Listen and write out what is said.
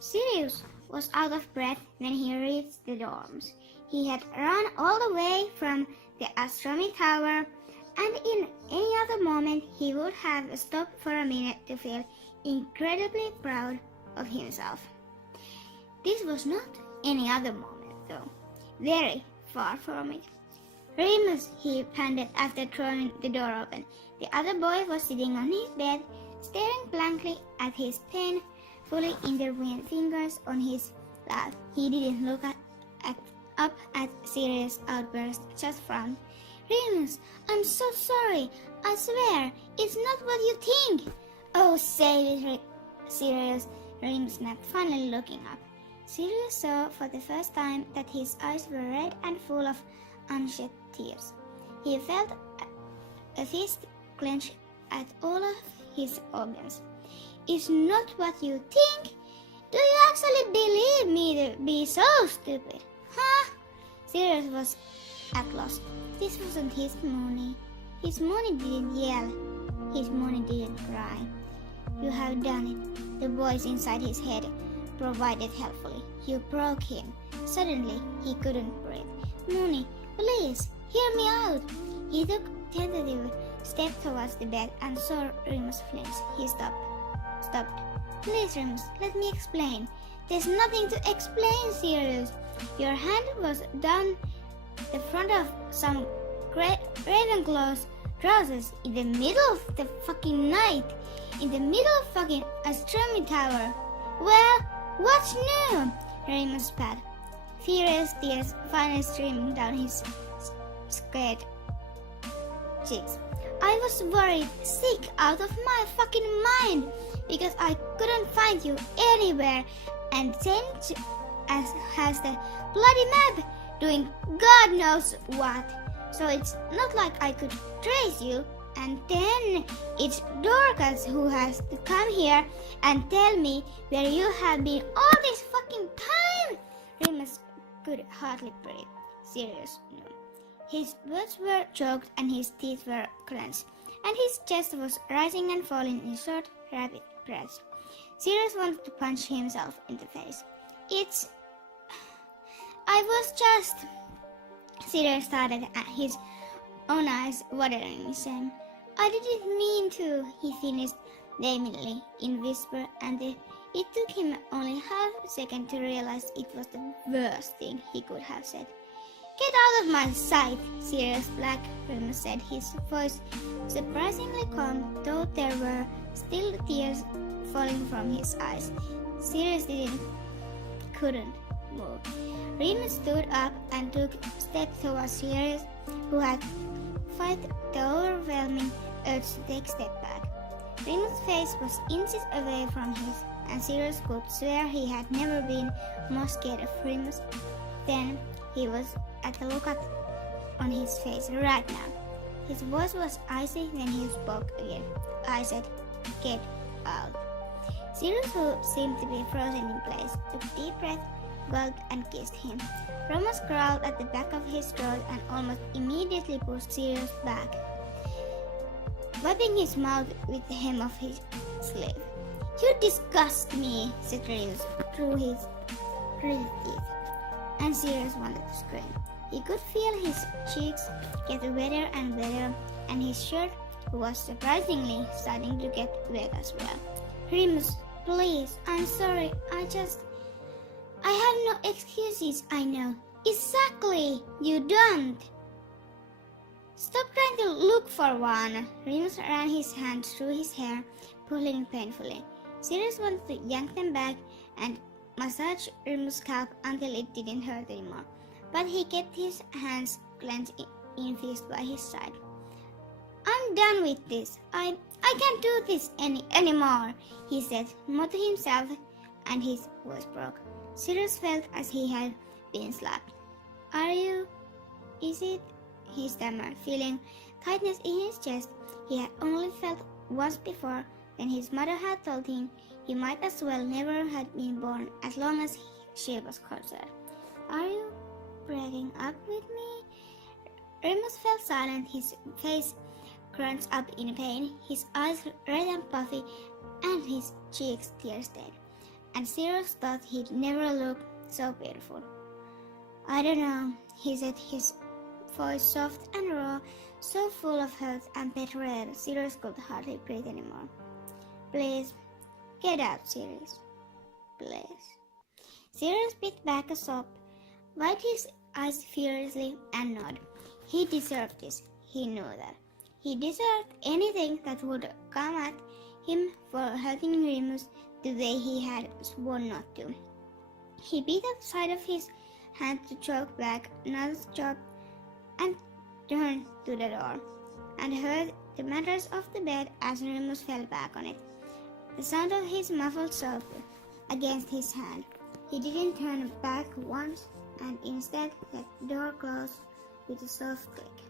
Sirius was out of breath when he reached the dorms. He had run all the way from the astronomy tower, and in any other moment he would have stopped for a minute to feel incredibly proud of himself. This was not any other moment, though. Very far from it. Remus, he panted after throwing the door open. The other boy was sitting on his bed, staring blankly at his pen, fully intertwined fingers on his lap. He didn't look up at Sirius' outburst, just frowned. Remus, I'm so sorry. I swear, it's not what you think. Oh, save it, Sirius, Remus snapped, finally looking up. Sirius saw for the first time that his eyes were red and full of unshed tears. He felt a fist clench at all of his organs. It's not what you think? Do you actually believe me to be so stupid? Huh? Sirius was at loss. This wasn't his Moony. His Moony didn't yell. His Moony didn't cry. You have done it, the voice inside his head provided helpfully. You broke him. Suddenly, he couldn't breathe. Moony, please, hear me out. He took tentative step towards the bed and saw Remus flinch. He stopped. Please, Remus, let me explain. There's nothing to explain, Sirius. Your hand was down the front of some Ravenclaw's trousers in the middle of the fucking night. In the middle of fucking astronomy tower. Well, what's new? Remus spat. Furious tears finally streaming down his scared cheeks. I was worried, sick out of my fucking mind, because I couldn't find you anywhere, and then has the bloody map doing God knows what. So it's not like I could trace you, and then it's Dorcas who has to come here and tell me where you have been all this fucking time. Remus could hardly breathe. Sirius knew. His words were choked and his teeth were clenched, and his chest was rising and falling in short, rapid breaths. Sirius wanted to punch himself in the face. I was just... Sirius started at his own eyes watering in shame. I didn't mean to, he finished vehemently in whisper, and it took him only half a second to realize it was the worst thing he could have said. Get out of my sight, Sirius Black, Remus said, his voice surprisingly calm, though there were still tears falling from his eyes. Sirius couldn't move. Remus stood up and took a step towards Sirius, who had fought the overwhelming urge to take a step back. Remus' face was inches away from his, and Sirius could swear he had never been more scared of Remus than he was at the look on his face right now. His voice was icy when he spoke again. I said, get out. Sirius, who seemed to be frozen in place, took a deep breath, gulped and kissed him. Remus growled at the back of his throat and almost immediately pushed Sirius back, wiping his mouth with the hem of his sleeve. You disgust me, said Remus through his gritted teeth, and Sirius wanted to scream. He could feel his cheeks get wetter and wetter, and his shirt was surprisingly starting to get wet as well. Remus, please, I'm sorry, I have no excuses, I know. Exactly, you don't. Stop trying to look for one. Remus ran his hands through his hair, pulling painfully. Sirius wanted to yank them back and massage Remus' scalp until it didn't hurt anymore, but he kept his hands clenched in fist by his side. I'm done with this. I can't do this anymore, he said, more to himself, and his voice broke. Sirius felt as he had been slapped. Are you? Is it? He stammered, feeling tightness in his chest he had only felt once before when his mother had told him he might as well never have been born as long as she was concerned. Are you breaking up with me? Remus fell silent, his face crunched up in pain, his eyes red and puffy, and his cheeks tear-stained. and Sirius thought he'd never look so beautiful. "I don't know," he said, his voice soft and raw, so full of hurt and betrayal Sirius could hardly breathe anymore. "Please, get out, Sirius. Please." Sirius bit back a sob, wiped his eyes furiously, and nodded. He deserved this. He knew that. He deserved anything that would come at him for hurting Remus the way he had sworn not to. He beat the side of his hand to choke back another sob and turned to the door, and heard the mattress of the bed as Remus fell back on it. The sound of his muffled sob against his hand. He didn't turn back once, and instead let the door close with a soft click.